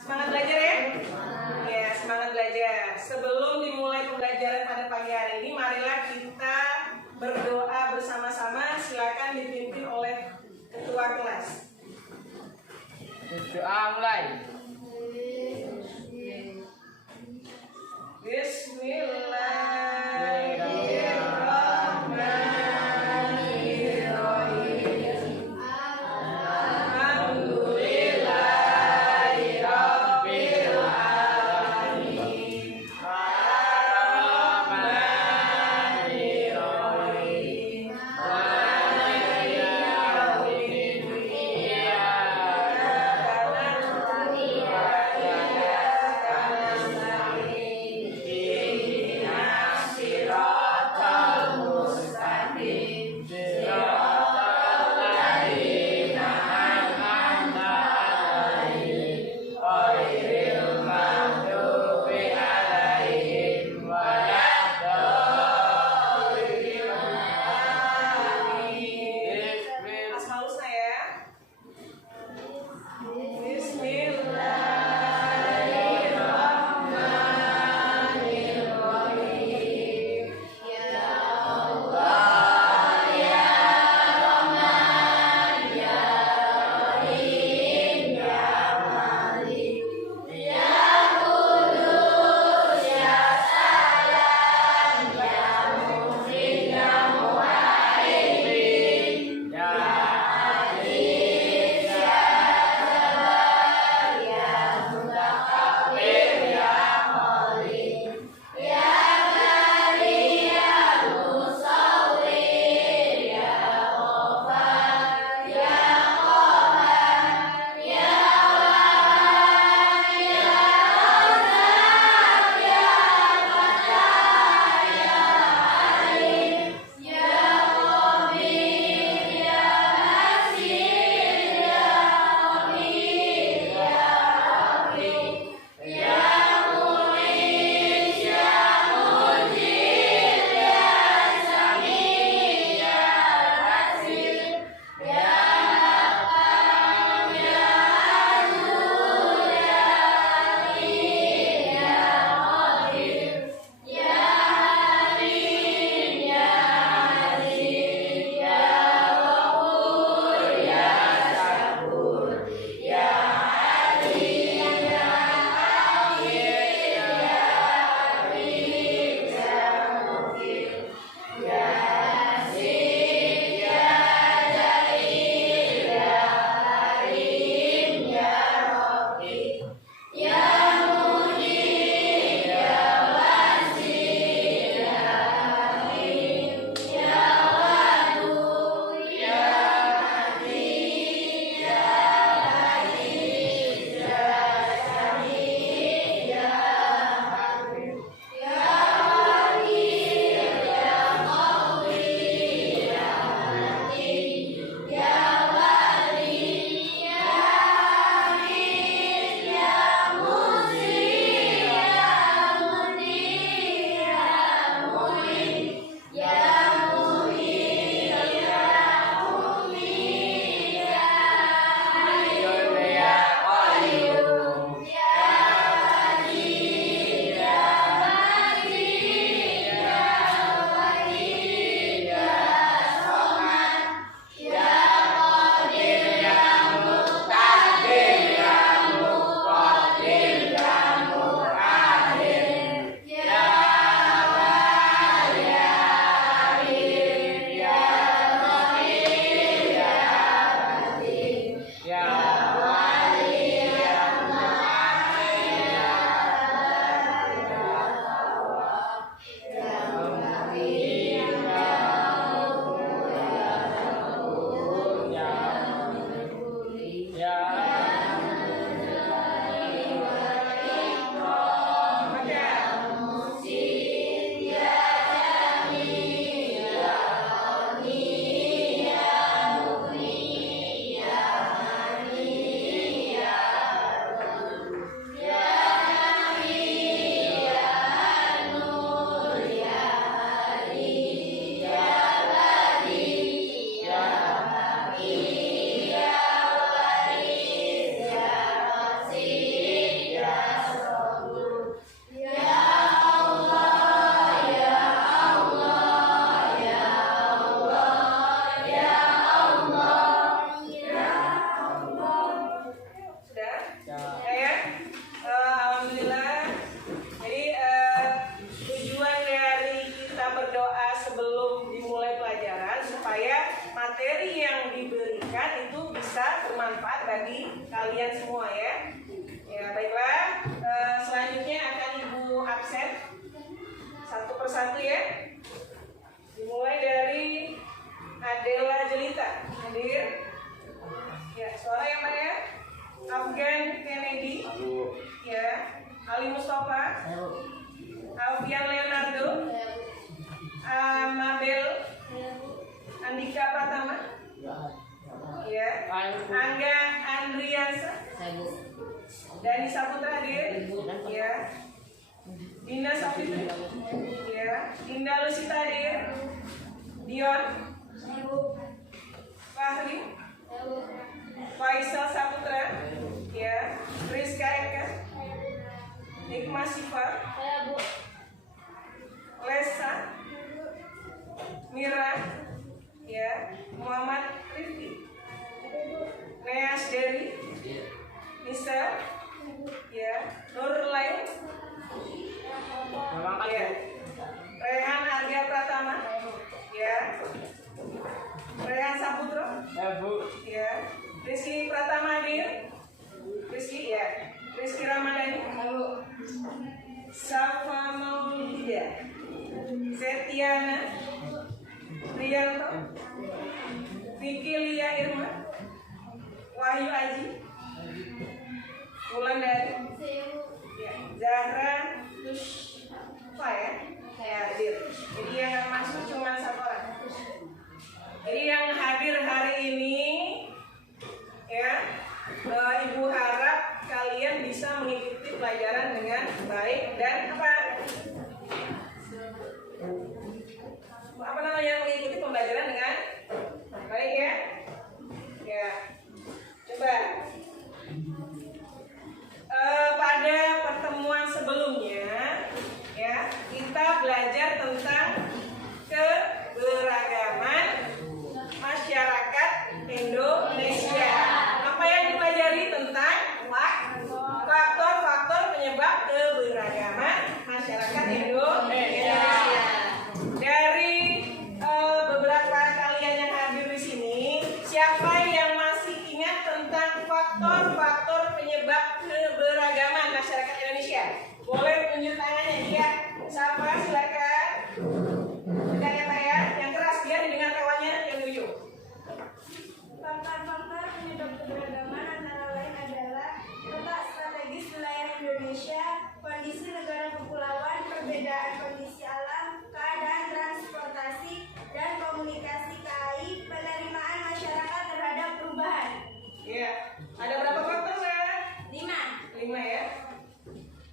Semangat belajar ya? Ya, semangat belajar. Sebelum dimulai pembelajaran pada pagi hari ini, marilah kita berdoa bersama-sama. Silakan dipimpin oleh ketua kelas. Doa mulai. Bismillahirrahmanirrahim. Alhamdulillahirrahmanirrahim. kalian semua ya. Ya baiklah, selanjutnya akan Ibu absen satu persatu ya. Dimulai dari Adela Jelita, hadir. Ya, suara yang mana ya? Afgan Kennedy, ya. Ali Mustafa, Alfian Leonardo, Mabel, Andika Pratama, ya. Angga Andriansa, Dani Saputra hadir, ya. Dinda Safitri, ya. Dinda Lusita hadir, Dion, Fahri, Faisal Saputra, ya. Rizka Eka, Nikma Siva, Lesa, Mira, ya. Muhammad Rifki, Neas Dewi, Nisa, ya. Nurlain, ya. Rehan Arya Pratama, ya. Rehan Saputro, ya. Rizky Pratama hadir, Rizky, ya. Rizky Ramadhani, Safa Maulida, Setiana, Rianto, Vicky Lia Irma, Wahyu Aji, Wulandari, ya. Zahra Tusfa, ya hadir. Jadi yang nggak masuk cuma satu orang. Jadi yang hadir hari ini, ya, Ibu harap kalian bisa mengikuti pelajaran dengan baik dan apa namanya, mengikuti pembelajaran dengan baik ya. Ya, coba pada pertemuan sebelumnya, ya, kita belajar tentang keberagaman masyarakat Indonesia. Apa yang dipelajari tentang faktor-faktor penyebab keberagaman masyarakat Indonesia. Dari beberapa kalian yang hadir di sini, siapa yang masih ingat tentang faktor-faktor penyebab keberagaman masyarakat Indonesia? Boleh tunjuk tangannya ya. Siapa? Silakan. Tekan ya Pak ya. Yang keras biar didengar kawannya yang ujung. Faktor-faktor penyebab keberagaman antara lain adalah letak strategis wilayah Indonesia, kondisi negara kepulauan, perbedaan kondisi alam, keadaan transportasi dan komunikasi KAI, penerimaan masyarakat terhadap perubahan. Iya. Ada berapa faktor, Pak? 5 ya.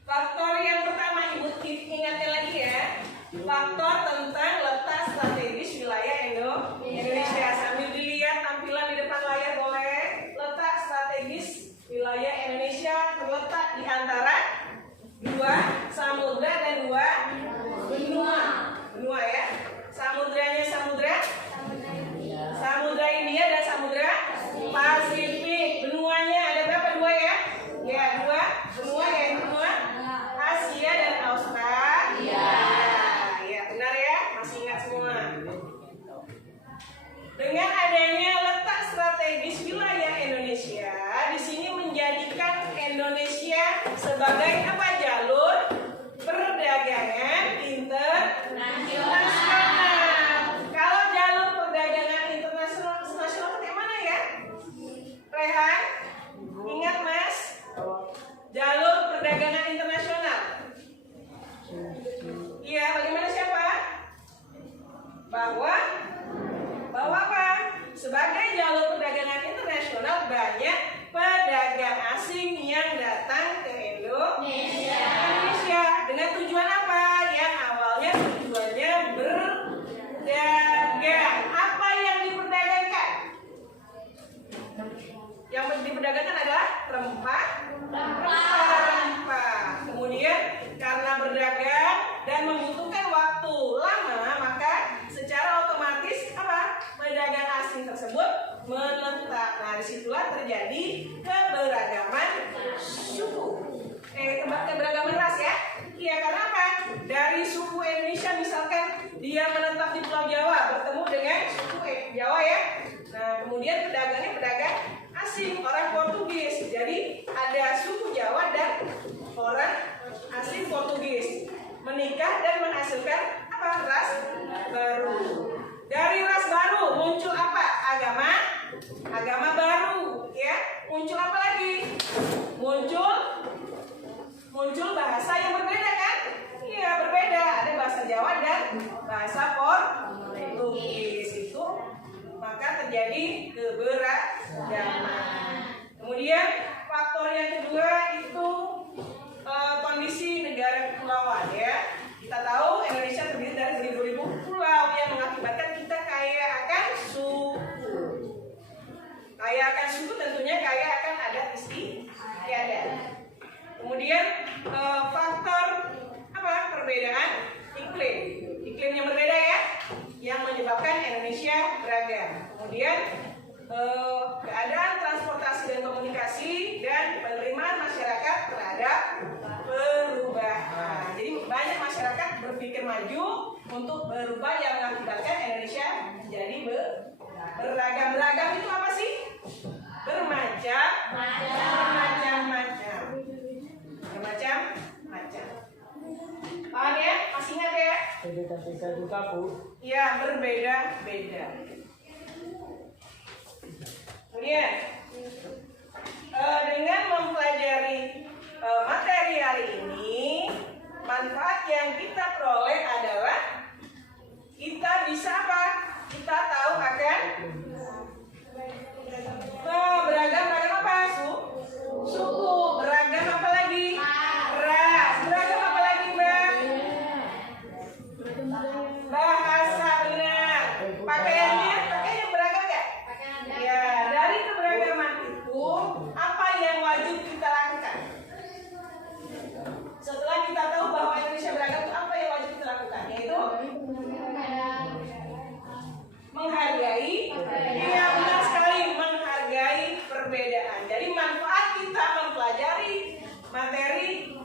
Faktor yang pertama Ibu ingatkan lagi ya. Faktor tentang letak strategis wilayah Indonesia. Sambil dilihat tampilan di depan layar boleh. Letak strategis wilayah Indonesia terletak di antara 2 samudra dan 2 benua. Benua ya. Samudranya Samudra India dan Samudra Pasifik. Benuanya ada berapa? 2 ya? Ya, 2 benua, yaitu benua Asia dan Australia. Ya, benar ya? Masih ingat semua. Dengan adanya letak strategis wilayah Indonesia, di sini menjadikan Indonesia sebagai apa? Jalur perdagangan internasional. Kalau jalur perdagangan internasional kayak mana ya? Rehan? Ingat Mas? Jalur perdagangan internasional. Iya, bagaimana siapa? Bahwa apa? Sebagai jalur perdagangan internasional banyak pedagang asing yang datang ke Indonesia. Dengan tujuan apa? Yang awalnya tujuannya berdagang. Apa yang diperdagangkan? Yang diperdagangkan adalah rempah. Kemudian karena berdagang dan membutuhkan waktu lama, maka secara otomatis apa? Pedagang asing tersebut menetap. Nah, disitulah terjadi keberagaman suku. Keberagaman ras ya. Iya, karena apa? Dari suku Indonesia misalkan dia menetap di Pulau Jawa bertemu dengan suku Jawa ya. Nah, kemudian pedagangnya pedagang asing, orang Portugis. Jadi menikah dan menghasilkan apa? Ras baru. Dari ras baru muncul apa? Agama baru, ya. Muncul apa lagi? Muncul bahasa yang berbeda kan? Iya, berbeda. Ada bahasa Jawa dan bahasa Portugis. Itu maka terjadi keberagaman. Kemudian faktor yang kedua itu kondisi negara kepulauan, ya. Kita tahu Indonesia terdiri dari beribu-ribu pulau yang mengakibatkan kita kaya akan suku. Kaya akan suku tentunya kaya akan adat istiadat. Kemudian faktor apa? Perbedaan iklim. Iklim yang berbeda, ya, yang menyebabkan Indonesia beragam. Kemudian keadaan transportasi dan komunikasi dan penerimaan masyarakat terhadap perubahan. Jadi banyak masyarakat berpikir maju untuk berubah yang mengakibatkan Indonesia menjadi beragam. Beragam itu apa sih? Bermacam-macam. Paham ya? Masih ingat ya? Berbeda-beda juga, Bu. Ya, berbeda-beda. Kemudian dengan mempelajari materi hari ini, manfaat yang kita peroleh adalah kita bisa apa? Kita tahu akan beragam apa? Suku. Beragam apa lagi? Ras. Beragam apa lagi, Mbak? Bahasa, benar. Pakaiannya beragam nggak? Ya, dari keberagaman itu apa yang wajib kita lakukan? Setelah kita tahu bahwa Indonesia beragam, itu apa yang wajib kita lakukan? Yaitu menghargai. Iya, benar sekali, menghargai perbedaan. Jadi manfaat kita mempelajari materi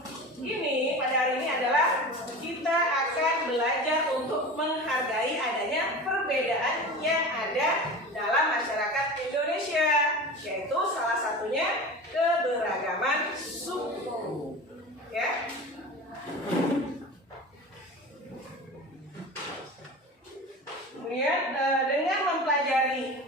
ini pada hari ini adalah kita akan belajar untuk menghargai adanya perbedaan yang ada dalam masyarakat Indonesia, yaitu salah satunya keberagaman suku, ya. Kemudian dengan mempelajari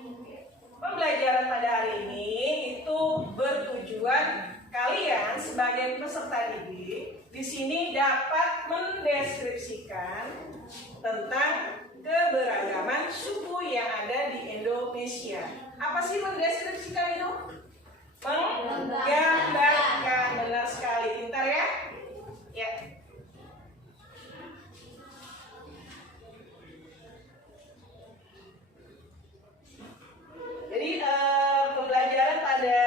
pembelajaran pada hari ini itu bertujuan kalian sebagai peserta didik di sini dapat mendeskripsikan tentang keberagaman suku yang ada di Indonesia. Apa sih mendeskripsikan itu? Menggambarkan. Benar sekali, pintar ya? Ya. Jadi pembelajaran pada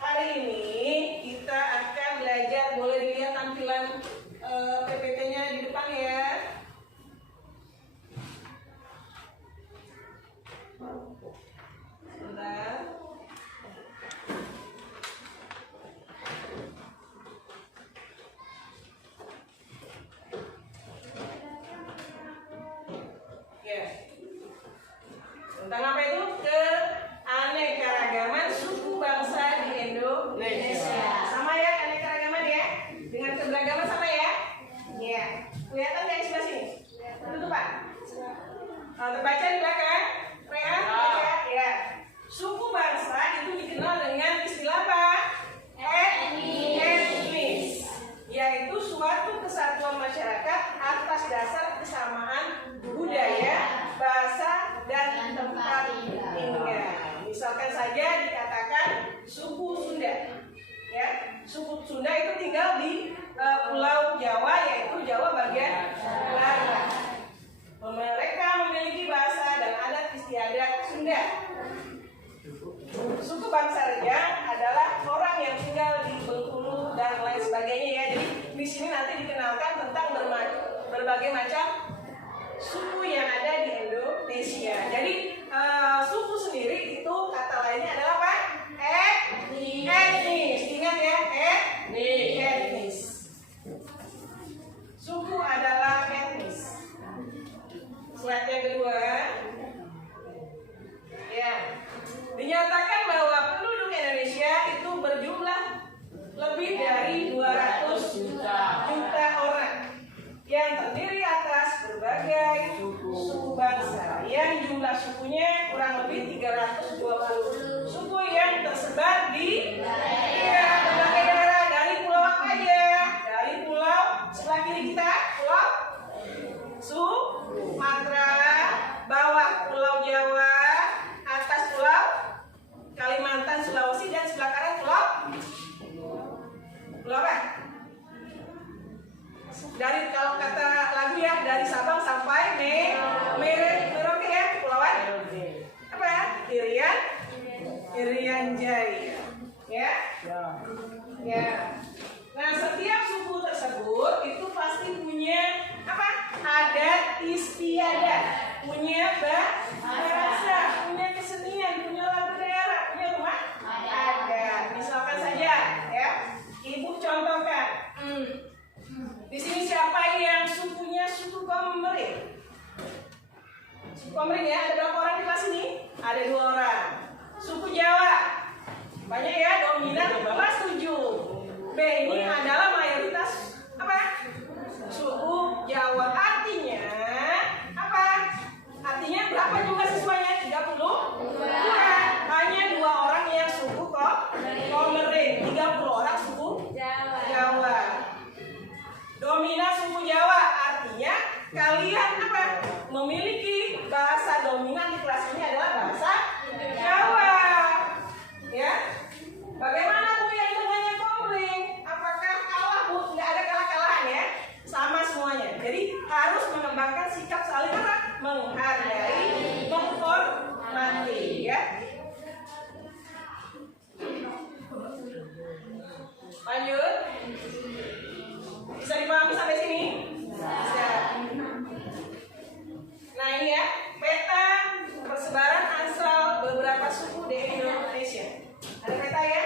hari ini kita akan belajar, boleh dilihat tampilan PPT-nya di depan ya. Sebentar. Ya. Tentang apa itu? Keanekaragaman suku bangsa di Indonesia. Sama ya, keanekaragaman ya? Dengan keberagaman sama ya? Iya. Kelihatan nggak di sebelah sini? Tutup, Pak. Terbaca di belakang? Rehan, baca? Ya. Suku bangsa itu dikenal dengan istilah apa? Etnis. Yaitu suatu kesatuan masyarakat atas dasar kesamaan budaya, bahasa, dan tempat tinggal. Misalkan saja dikatakan suku Sunda, ya. Suku Sunda itu tinggal di Pulau Jawa, yaitu Jawa bagian barat. Mereka memiliki bahasa dan adat istiadat Sunda. Suku bangsa Rejang adalah orang yang tinggal di Bengkulu dan lain sebagainya ya. Jadi di sini nanti dikenalkan tentang berbagai macam suku yang ada di Indonesia. Jadi suku sendiri itu kata lainnya adalah apa? Etnis. Ingat ya, etnis. Suku adalah etnis. Slide yang kedua. Ya. Dinyatakan bahwa penduduk Indonesia itu berjumlah lebih dari 200 juta orang. Yang istiadat, punya bahasa, punya kesenian, punya lagu daerah, punya rumah adat. Misalkan saja, ya, Ibu contohkan. Di sini siapa yang sukunya suku Komering? Suku Komering ya, ada berapa orang di kelas ini? Ada 2 orang. Suku Jawa, banyak ya, dominan kelas 7. B ini adalah mayoritas apa? Suku Jawa. Artinya apa? Artinya berapa jumlah siswanya? 32. Hanya 2 orang yang suku Komering, 30 orang suku Jawa. Dominan suku Jawa, artinya kalian apa? Memiliki bahasa dominan di kelas ini adalah bahasa Jawa. Ya. Bagaimana Bu yang dengannya Komering? Apakah kalah Bu? Nggak ada kalah-kalahan ya. Sama semuanya. Jadi harus mengembangkan sikap saling apa? Menghargai, menghormati ya. Lanjut. Bisa dipahami sampai sini? Bisa. Nah ini ya, peta persebaran asal beberapa suku di Indonesia. Ada peta ya?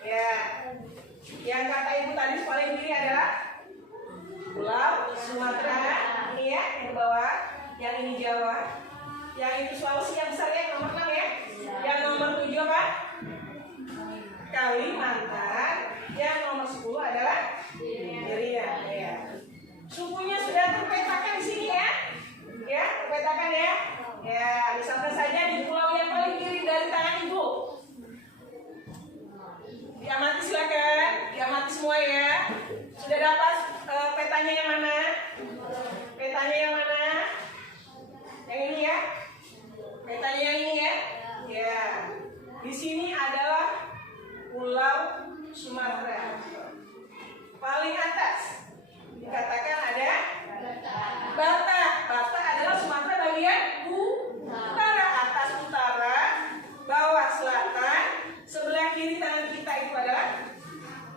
Ya. Yang kata Ibu tadi paling kiri adalah Pulau Sumatera. Ini ya, yang di bawah. Yang ini Jawa. Yang itu Sulawesi yang besar ya, nomor 6 ya. Yang nomor 7 apa? Kalimantan. Yang nomor 10 adalah Irian. Ya. Sukunya sudah terpetakan di sini ya. Ya, terpetakan ya. Ya, misalkan saja di pulau yang paling kiri dari tangan Ibu. Diamati silakan, diamati semua ya. Sudah dapat petanya yang mana? Petanya yang mana? Yang ini ya. Petanya yang ini ya. Ya. Di sini adalah Pulau Sumatera. Paling atas dikatakan ada Batak. Batak adalah Sumatera bagian utara, atas utara, bawah selatan, sebelah kiri kanan kita itu adalah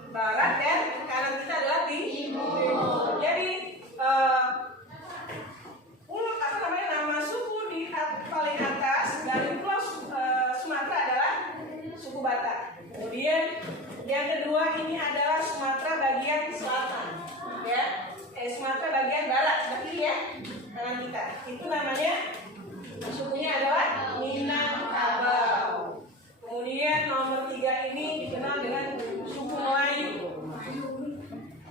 barat dan kanan kita adalah timur. Jadi apa namanya, nama suku di paling atas dari Pulau Sumatera adalah suku Batak. Kemudian yang kedua ini adalah Sumatera bagian selatan, ya. Sumatera bagian barat, sebelah kiri ya, kanan kita. Itu namanya sukunya adalah Minangkabau. Kemudian nomor 3 ini dikenal dengan suku Melayu.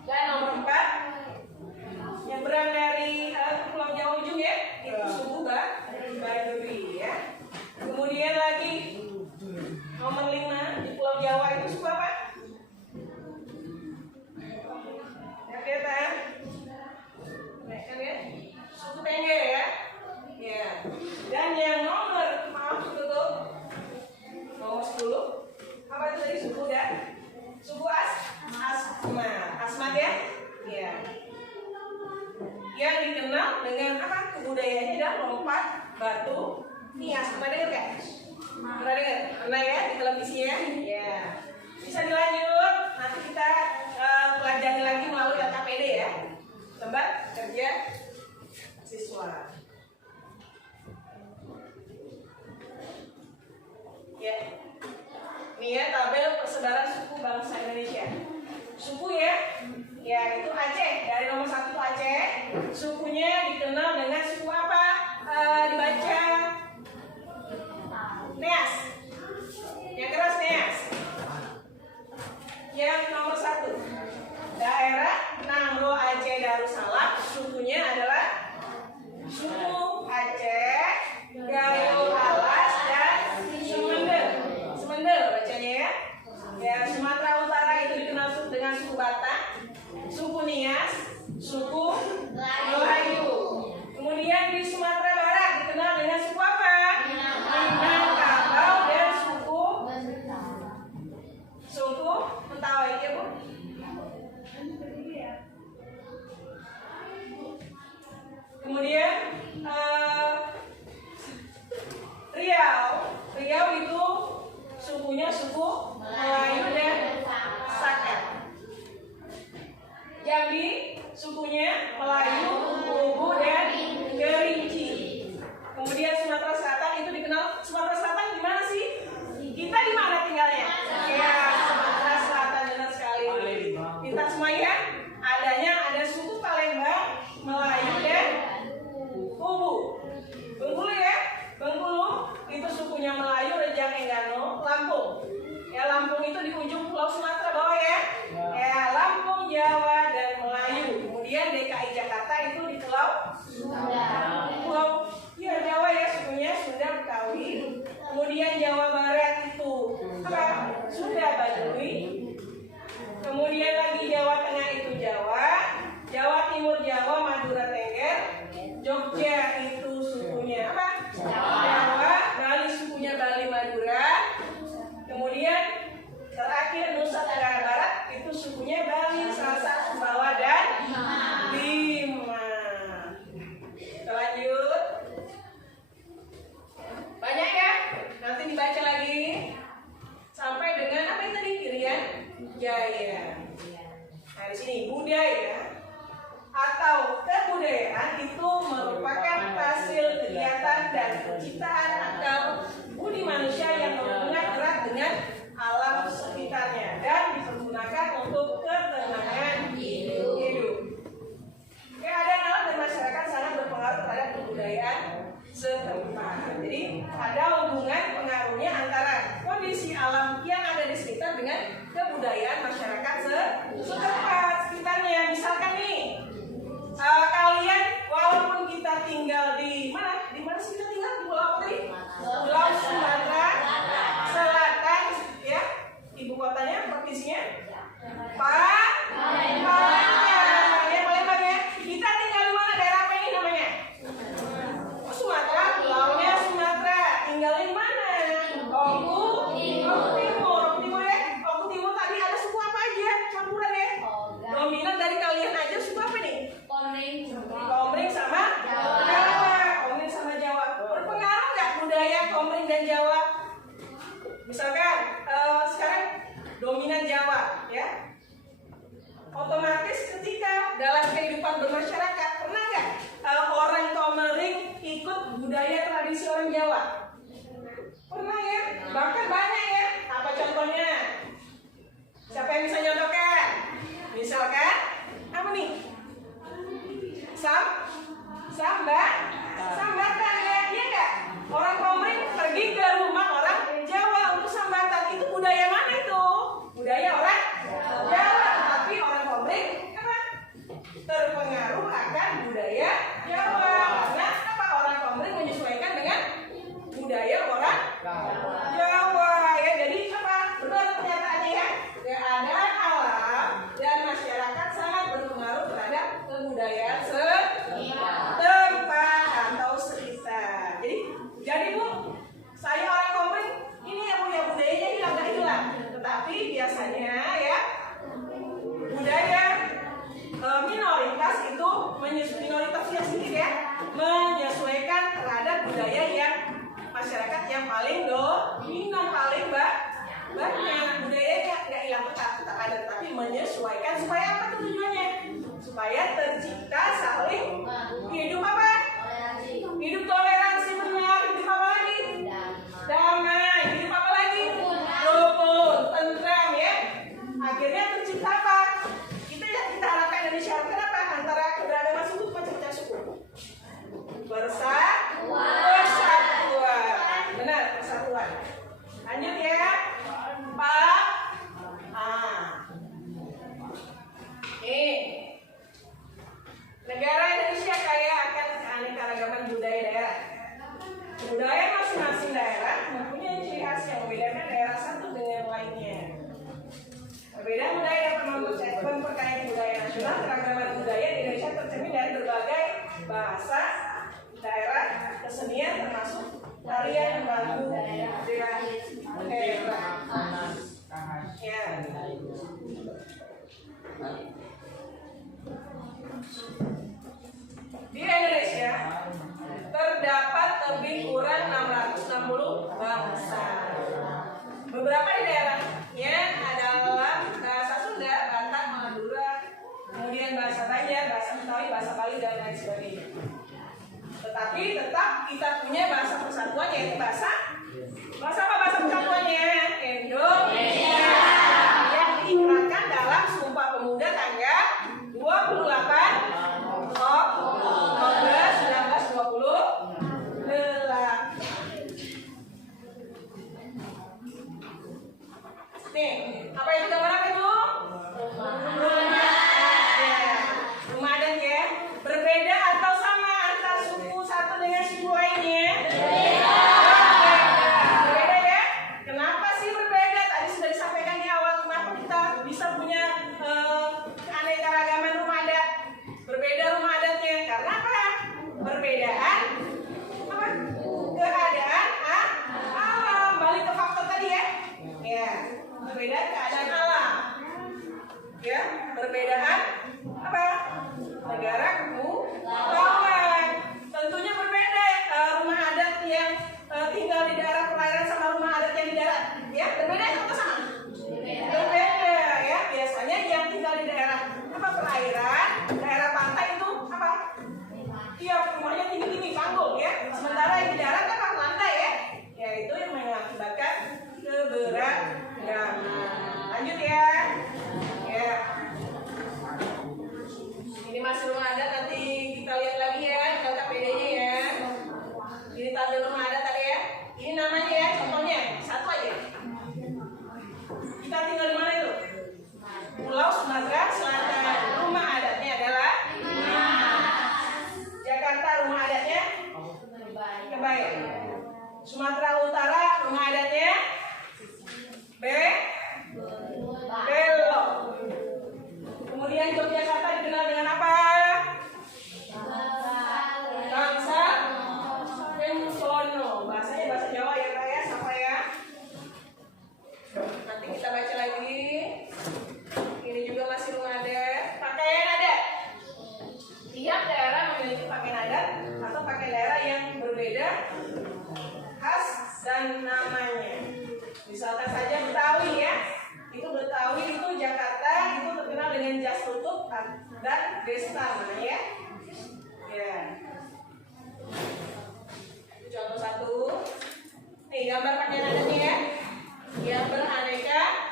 Dan nomor 4 yang berang dari Pulau Jawa ujung ya, itu suku Baduy ya. Kemudian lagi nomor 5 di Pulau Jawa itu suku apa? Ya kelihatan? Kan ya? Suku Tengger ya. Ya. Dan yang nomor tutup nomor 10 apa itu tadi suku dan suku Asmat ya. Ya. Yang dikenal dengan apa? Kebudayaannya adalah lompat batu nias. Pernah dengar nggak? Pernah dengar? Pernah ya di televisi ya? Ya. Bisa dilanjut. Nanti kita pelajari lagi melalui LKPD ya. Lembar kerja siswa. Ya. Ini ya tabel persebaran suku bangsa Indonesia. Suku ya. Ya, itu Aceh. Dari nomor 1 itu Aceh. Sukunya dikenal dengan suku apa? Dibaca Neas. Yang keras Neas. Yang nomor 1 daerah Nangro Aceh Darussalam. Sukunya adalah suku Aceh, Gayo Alas dan Semender bacanya ya. Ya, Sumatera Utara itu dikenal dengan suku Batak, suku Nias, suku Melayu. Kemudian di Sumatera Barat dikenal dengan suku apa? Minangkabau dan suku Mentawai ya Bu. Kemudian Riau itu sukunya suku Melayu dan Saka. Jambi sukunya Melayu, Lubu dan Kerinci. Kemudian Sumatera Selatan itu dikenal, Sumatera Selatan di mana sih? Kita di mana tinggalnya? Ya, Sumatera Selatan, benar sekali. Pintar semua ya. Ada suku Palembang, Melayu dan Kubu. Bengkulu ya, Bengkulu itu sukunya Melayu, Rejang Enggano, Lampung. Ya, Lampung itu di ujung Pulau Sumatera bawah ya. Ya, Lampung, Jawa dan Melayu. Kemudian DKI Jakarta itu di Pulau ya Jawa ya, sukunya Sunda Betawi. Kemudian Jawa Barat itu apa? Sunda Baduy. Kemudian lagi Jawa Tengah itu Jawa. Jawa Timur Jawa, Madura Tengger. Jogja itu sukunya apa? Jawa. Bali sukunya Bali Madura. Kemudian terakhir Nusa Tenggara Barat itu sukunya Bali, Sasak, Sumbawa dan Bima. Kita lanjut. Banyak ya? Nanti dibaca lagi sampai dengan apa yang tadi? Irian Jaya. Nah di sini budaya atau kebudayaan itu merupakan hasil kegiatan dan penciptaan akal budi manusia yang berhubungan erat dengan alam sekitarnya dan dipergunakan untuk ketenangan hidup. Keadaan alam dan masyarakat sangat berpengaruh terhadap kebudayaan setempat. Jadi ada hubungan pengaruhnya antara kondisi alam yang ada di sekitar dengan kebudayaan masyarakat setempat sekitarnya. Misalkan nih, kalian walaupun kita tinggal di mana? Di mana sih kita tinggal? Di Pulau apa tadi? Pulau Sumatera Selatan, ya. Ibu kotanya, provinsinya? Palembang. Ya, Palembang ya. Kita tinggal di mana? Daerah apa ini namanya? Sumatera, pulaunya Sumatera. Tinggal di mana? Oku Timur ya. Oku Timur tadi ada suku apa aja? Campuran ya. Dominan dari kalian aja suku apa nih? Komering sama Jawa. Komering sama Jawa. Berpengaruh nggak budaya Komering dan Jawa? Misalkan sekarang dominan Jawa, ya. Otomatis ketika dalam kehidupan bermasyarakat pernah nggak orang Komering ikut budaya tradisi orang Jawa? Pernah ya? Bahkan banyak ya. Apa contohnya? Siapa yang bisa nyontohkan? Misalkan apa nih? Sambatan ya, iya nggak? Orang Komering pergi ke rumah orang Jawa untuk sambatan. Itu budaya mana itu? Budaya orang Jawa. Tapi orang Komering apa? Terpengaruh akan budaya Jawa. Karena apa? Orang Komering menyesuaikan dengan budaya orang Jawa ya. Jadi apa? Benar pernyataannya ya. Keadaan alam dan masyarakat sangat berpengaruh terhadap kebudayaan setempat atau sekitar. Jadi Bu, saya orang Komering, ini ya Bu ya, budayanya hilang nggak hilang. Tetapi biasanya ya budaya minoritas itu minoritasnya sendiri ya menyesuaikan terhadap budaya yang masyarakat yang paling dominan, paling banyak. Budayanya nggak hilang, tetap ada, tapi menyesuaikan supaya apa tuh tujuannya? Supaya tercipta saling hidup apa? Hidup toleransi, benar. Hidup apa lagi? Damai. Hidup apa lagi? Rukun, tentram ya. Akhirnya tercipta apa? Kita harapkan Indonesia harapkan apa? Antara keberagaman suku, macam-macam suku. Persatuan. Benar, persatuan. Lanjut ya. Negara Indonesia kaya akan keanekaragaman budaya daerah. Budaya masing-masing daerah mempunyai ciri khas yang membedakan daerah satu dengan lainnya. Perbedaan budaya dapat memperkaya budaya nasional. Keragaman budaya di Indonesia tercermin dari berbagai bahasa, daerah, kesenian termasuk tarian, lagu, daerah. Ya. Di Indonesia terdapat lebih kurang 660 bangsa. Beberapa di daerahnya adalah bahasa Sunda, Batak, Madura, kemudian bahasa Banjar, bahasa Betawi, bahasa Bali dan lain sebagainya. Tetapi tetap kita punya bahasa persatuan, yaitu bahasa apa bahasa persatuannya? Indonesia, yang diikrarkan dalam Sumpah Pemuda tanggal 28 Oktober 1928. Nih, apa itu gambar apa itu? Rumah adat ya. Berbeda atau sama antara suku satu dengan suku lainnya? Berbeda ya. Kenapa sih berbeda? Tadi sudah disampaikan di awal kenapa kita bisa punya keanekaragaman rumah adat. Berbeda rumah adatnya karena apa? Perbedaan apa? Keadaan alam. Balik ke faktor tadi ya. Ya, perbedaan keadaan alam. Ya, perbedaan apa? Negara kepulauan. Tentunya berbeda rumah adat yang tinggal di daerah perairan sama rumah adat yang di darat. Ya, berbeda atau sama? Berbeda ya. Biasanya yang tinggal di daerah apa perairan, daerah pantai itu apa? Iya, rumahnya tinggi-tinggi, panggung ya. Sementara yang di darat apa? Lantai ya. Ya, itu yang mengakibatkan keberagaman. Lanjut ya. Ya. Ini masih rumah adat, nanti kita lihat lagi ya data PD-nya ya. Ini tabel rumah adat tadi ya. Ini namanya ya, contohnya satu aja. Kita tinggal di mana itu? Pulau Sumatera Selatan. Rumah adatnya adalah Jakarta, rumah adatnya Kebayan. Sumatera Utara, rumah adatnya Belok. Kemudian Yogyakarta dikenal dengan apa? Bangsa Pensono. Bahasanya bahasa Jawa ya Kak ya, siapa ya? Nanti kita baca lagi. Ini juga masih rumah adat. Pakaian adat. Tiap daerah memiliki pakaian adat atau pakaian daerah yang berbeda khas dan namanya. Misalkan saja Betawi ya. Itu Betawi itu Jakarta itu terkenal dengan jas tutup dan gestar namanya ya. Ya. Contoh satu. Nih gambar pakaian adatnya ya. Yang beraneka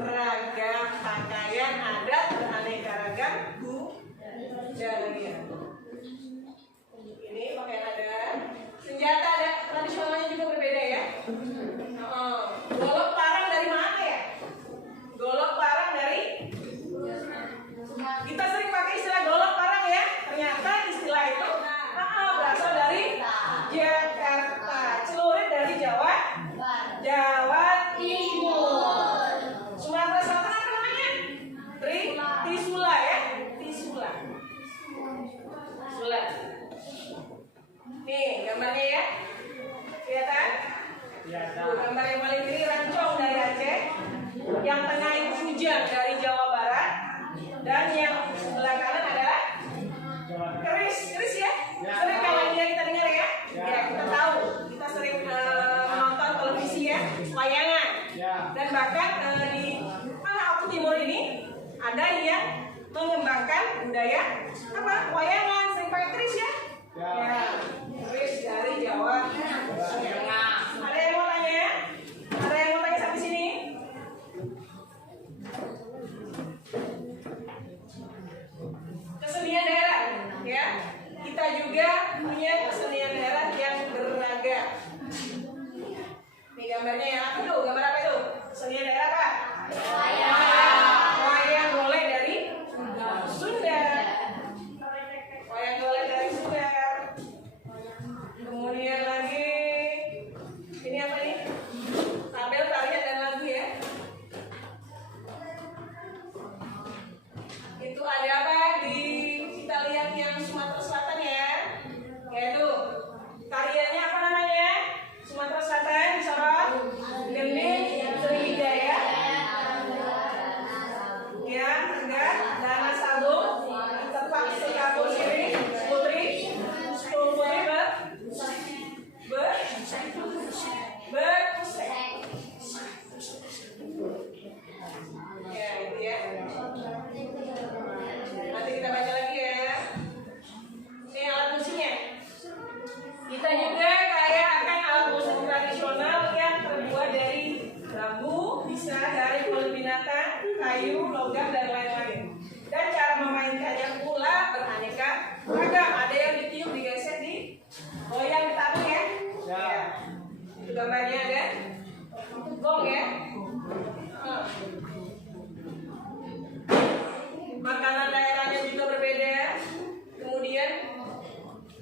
ragam pakaian adat beraneka ragam budaya. Ini pakaian adat. Senjata adat tradisionalnya juga berbeda ya. Golok parang dari mana ya? Golok parang dari kita sering pakai istilah golok parang ya. Ternyata istilah itu berasal dari Jakarta. Celurit dari Jawa Timur. Sumatera Selatan apa namanya? Tisula ya. Tisula. Nih gambarnya ya. Kelihatan? Gambar yang paling kiri Rancong dari Aceh, yang tengah itu Hujan dari Jawa Barat, dan yang sebelah kanan adalah keris ya. Sering kalau ini kita dengar ya. Ya kita tahu, kita sering menonton televisi ya, wayangan. Dan bahkan di Aku Timur ini ada yang mengembangkan budaya apa? Wayangan, sering pakai keris ya. Ya, keris dari Jawa Tengah. Ada yang mau tanya ya? Ada yang mau tanya sampai sini? Kesenian daerah, ya. Kita juga punya kesenian daerah yang beragam. Ini gambarnya yang apa tuh? Gambar apa itu? Kesenian daerah apa? Wayang golek dari Sunda. Wayang golek dari Sunda. Kemudian lagi ini apa nih? Tabel tarian dan lagu ya. Itu ada apa di kita lihat yang Sumatera Selatan ya? Yaitu tariannya apa namanya? Sumatera Selatan disorot Gending Sriwijaya. Ya, enggak. Dana Sabung, Tepak Sekapur Siri, Putri Ya, itu ya. gambarnya ada gong ya. Makanan daerahnya juga berbeda. Kemudian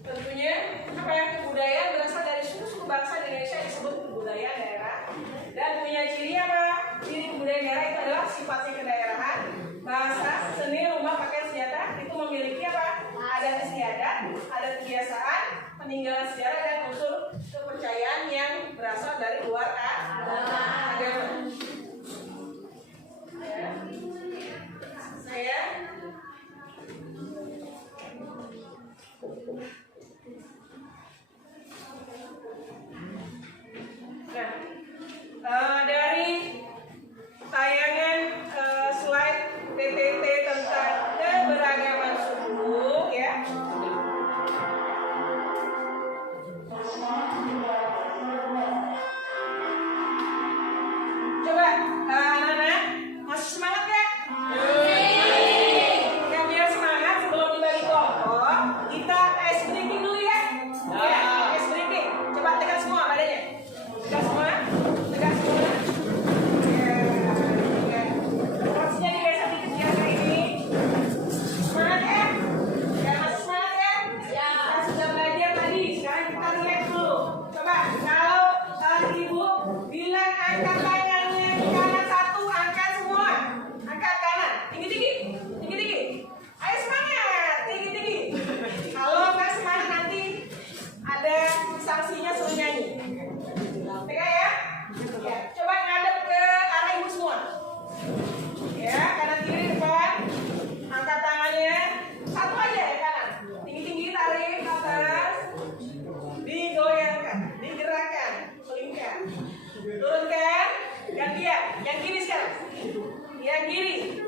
tentunya apa ya, kebudayaan berasal dari suku-suku bangsa di Indonesia disebut kebudayaan daerah, dan punya ciri apa? Ciri kebudayaan daerah itu adalah sifatnya kedaerahan, bahasa, seni, rumah, pakaian, senjata itu memiliki apa? Adat istiadat, adat kebiasaan, peninggalan sejarah, dan unsur kepercayaan yang berasal dari luar agama. Saya dari tayangan slide PPT tentang keberagaman suku ya. Coba anak-anak masih semangat ya? Yang biar semangat sebelum dibagi kelompok kita ice breaking dulu ya. Ya, ice breaking. Coba tekan semua badannya. Tekan semua. Tekan semua. Ya. Porsinya digeser dikit ya kayak ini. Semangat ya? Ya, masih semangat ya? Ya. Kita sudah belajar tadi. Sekarang kita relax dulu. Coba kalau ibu bilang angkat tangannya kanan satu, angkat semua. Angkat kanan. Tinggi-tinggi. Tinggi-tinggi. Ayo semangat. Tinggi-tinggi. Kalau nggak semangat nanti ada sanksinya suruh nyanyi. Pegang ya. Ya. Coba ngadep ke arah ibu semua. Ya, kanan kiri depan. Angkat tangannya. Satu aja ya kanan. Tinggi-tinggi tarik ke atas. Digoyangkan, digerakkan, melingkar. Turunkan. Gantian. Yang kiri sekarang. Yang kiri.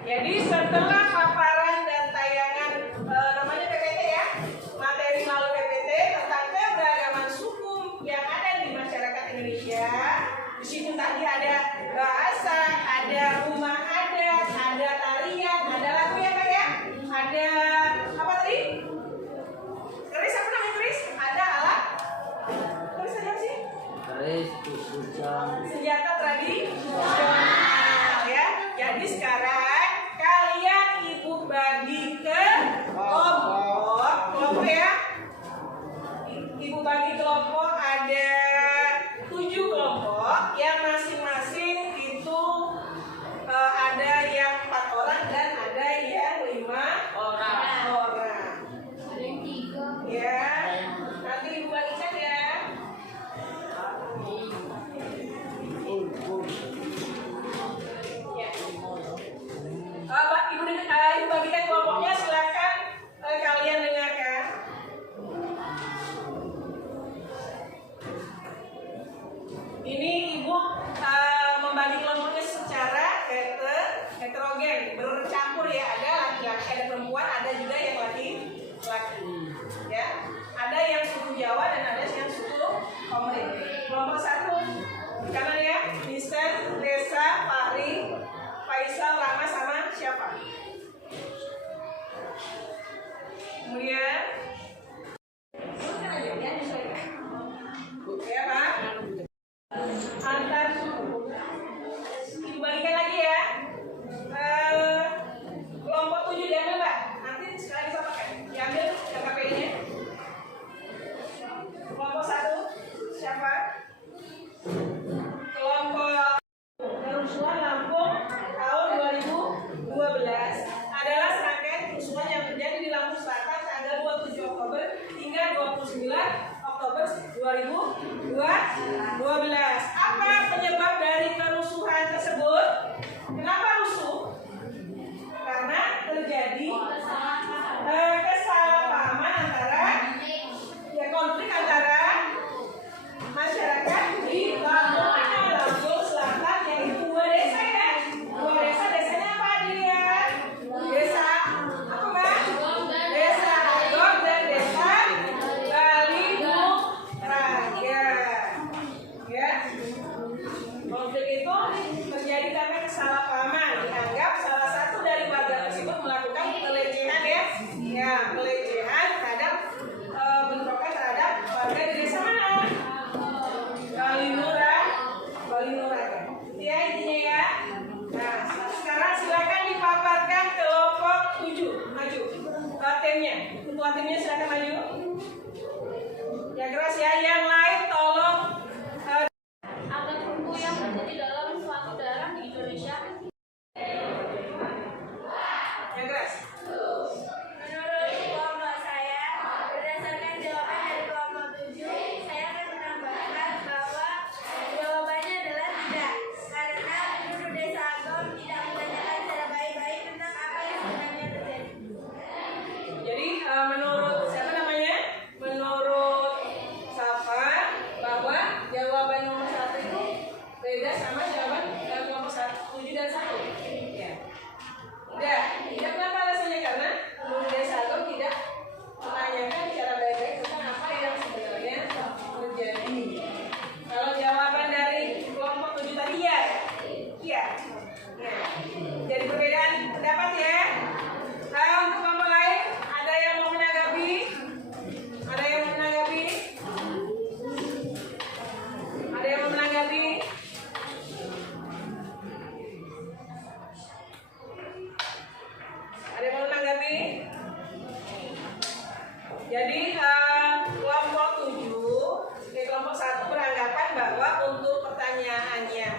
Jadi setelah paparan dan tayangan namanya PPT ya, materi melalui PPT tentang keberagaman suku yang ada di masyarakat Indonesia. Di situ tadi ada bahasa, ada rumah adat, ada tarian, ada lagu ya Pak ya, ada apa tadi? Keris, apa namanya keris? Ada alat. Keris ada apa sih? Keris, kujang. Senjata tradisional ya. Jadi sekarang kalian ibu bagi ke kelompok ya. Ibu bagi kelompok ada 7 kelompok yang masing-masing itu ada yang 4 orang dan ada yang 5 orang. Ada yang 3. Ya, nanti ibu bagikan ya. Ya. Ibu bagikan kelompoknya, silakan kalian dengarkan. Ini ibu membagi kelompoknya secara heterogen, bercampur ya, ada laki-laki, ada perempuan, ada juga yang laki-laki. Ya, ada yang suku Jawa dan ada yang suku Komering. Kelompok 1 kanan ya, Mister, Desa, Fahri, Faisal, Rama sama siapa? Kemudian sebutkan aja ya, disesuaikan. Ya Pak. Antar suku. Ibu bagikan lagi ya. Kelompok 7 diambil Mbak. Nanti sekali bisa pakai. Diambil KKP-nya. Kelompok 1 siapa? Kelompok kerusuhan Lampung tahun 2012 adalah serangkaian kerusuhan yang terjadi di Lampung Selatan tanggal 27 Ketua timnya silakan maju. Yang keras ya, yang lain tolong Agar perpu yang terjadi dalam suatu daerah di Indonesia. yang keras. Menurut kelompok saya, berdasarkan jawaban dari kelompok 7, saya akan menambahkan bahwa jawabannya adalah tidak. Karena penduduk desa Agom tidak menanyakan secara baik-baik tentang apa yang sebenarnya terjadi. Jadi menurut siapa namanya? Menurut Safa bahwa jawaban nomor 1 itu beda sama jawaban kelompok 7 dan 1. Ya. Udah, tidak kenapa alasannya karena penduduk desa Agom tidak menanyakan secara baik-baik tentang apa yang sebenarnya terjadi. Kalau jawaban dari kelompok 7 tadi ya. Iya. Ya. Jadi perbedaan pendapat ya. Nah, untuk kelompok lain ada yang mau menanggapi? Ada yang mau menanggapi? Ada yang mau menanggapi? Ada yang mau menanggapi? Jadi kelompok 7, kelompok 1 beranggapan bahwa untuk pertanyaannya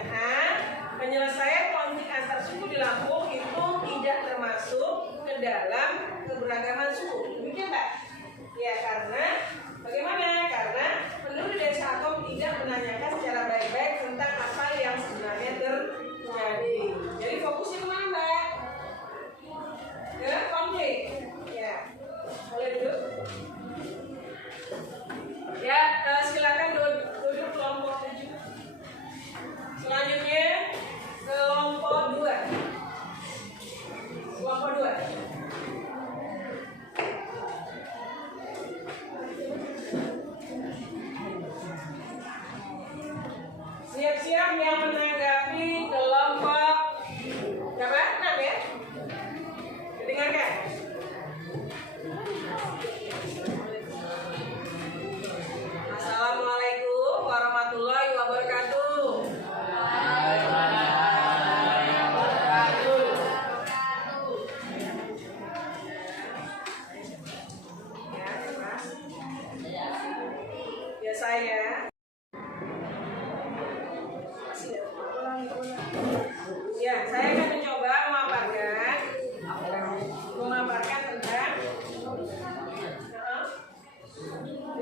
penyelesaian konflik antar suku di Lampung itu tidak termasuk ke dalam keberagaman suku. Demikian Pak? Ya karena bagaimana? Karena penduduk desa Agom tidak menanyakan secara baik-baik tentang apa yang sebenarnya terjadi. Jadi fokusnya kemana Mbak? Ke konflik. Ya, boleh duduk. Ya, silakan duduk kelompok 7. Selanjutnya kelompok 2. Kelompok 2. Siap-siap yang menanggapi kelompok berapa? 6 ya? Dengarkan. Assalamualaikum warahmatullahi wabarakatuh. Ya saya. Ya, saya akan mencoba memaparkan tentang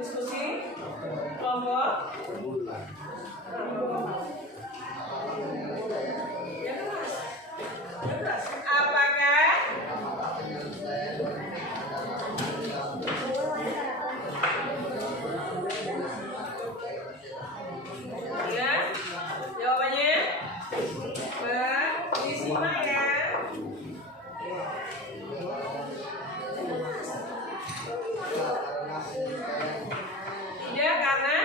diskusi kelompok. Ya keras. Ya keras. Apakah ya? Jawabannya disimak ya. Tidak karena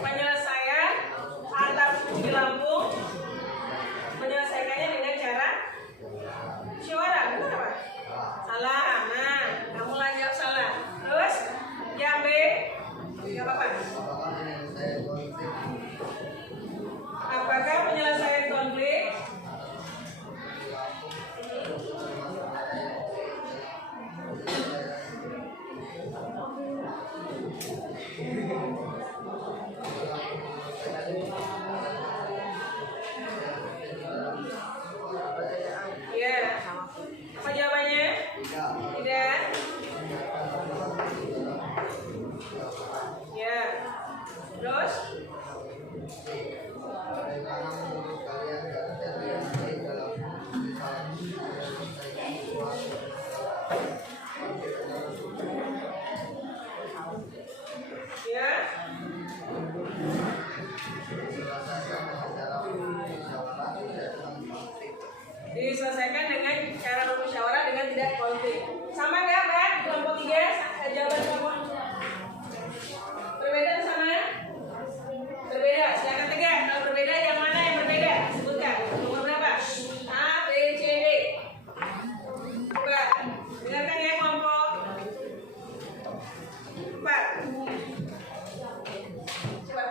penyelesaian antar suku di Lampung menyelesaikannya dengan cara musyawarah. Benar Pak? Salah. Nah, kamu lagi jawab salah. Terus yang B, nggak apa-apa. Apakah penyelesaian konflik ya? Apa jawabannya? Tidak. Ya. Terus? Ya. Diselesaikan dengan cara bermusyawarah dengan tidak konflik. Sama nggak Mbak? Kelompok 3 jawaban kamu berbeda sama? Berbeda. Silakan tegak. Kalau berbeda yang mana yang berbeda? Sebutkan. Nomor berapa? A, B, C, D. Coba dengarkan ya kelompok 4. Coba.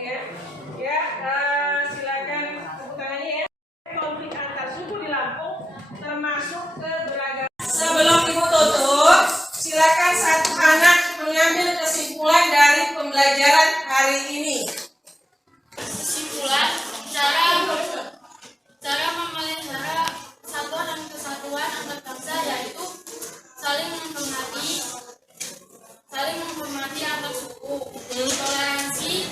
ya. Ya, silakan tepuk tangannya ya. Konflik antar suku di Lampung termasuk keberagaman. Sebelum Ibu tutup, silakan satu anak mengambil kesimpulan dari pembelajaran hari ini. Kesimpulan, cara memelihara persatuan dan kesatuan antar bangsa yaitu saling menghormati antar suku, toleransi,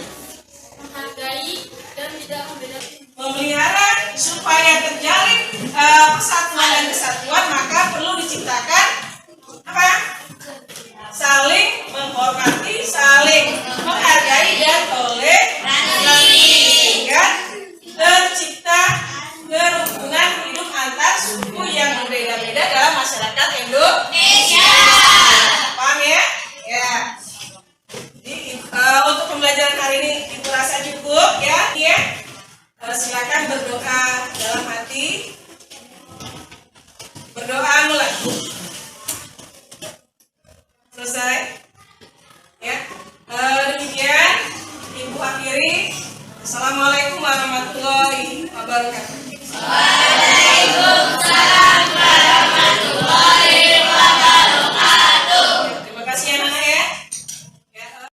menghargai dan tidak membedakan. Memelihara supaya terjalin persatuan dan kesatuan, maka perlu diciptakan apa? Saling menghormati, saling menghargai dan toleransi, sehingga tercipta kerukunan hidup antar suku yang berbeda-beda dalam masyarakat Indonesia. Paham ya? Ya. Jadi untuk pembelajaran hari ini itu rasa cukup ya. Ya. Silakan berdoa dalam hati. Berdoa mulai. Selesai. Ya. Demikian Ibu akhiri. Assalamualaikum warahmatullahi wabarakatuh.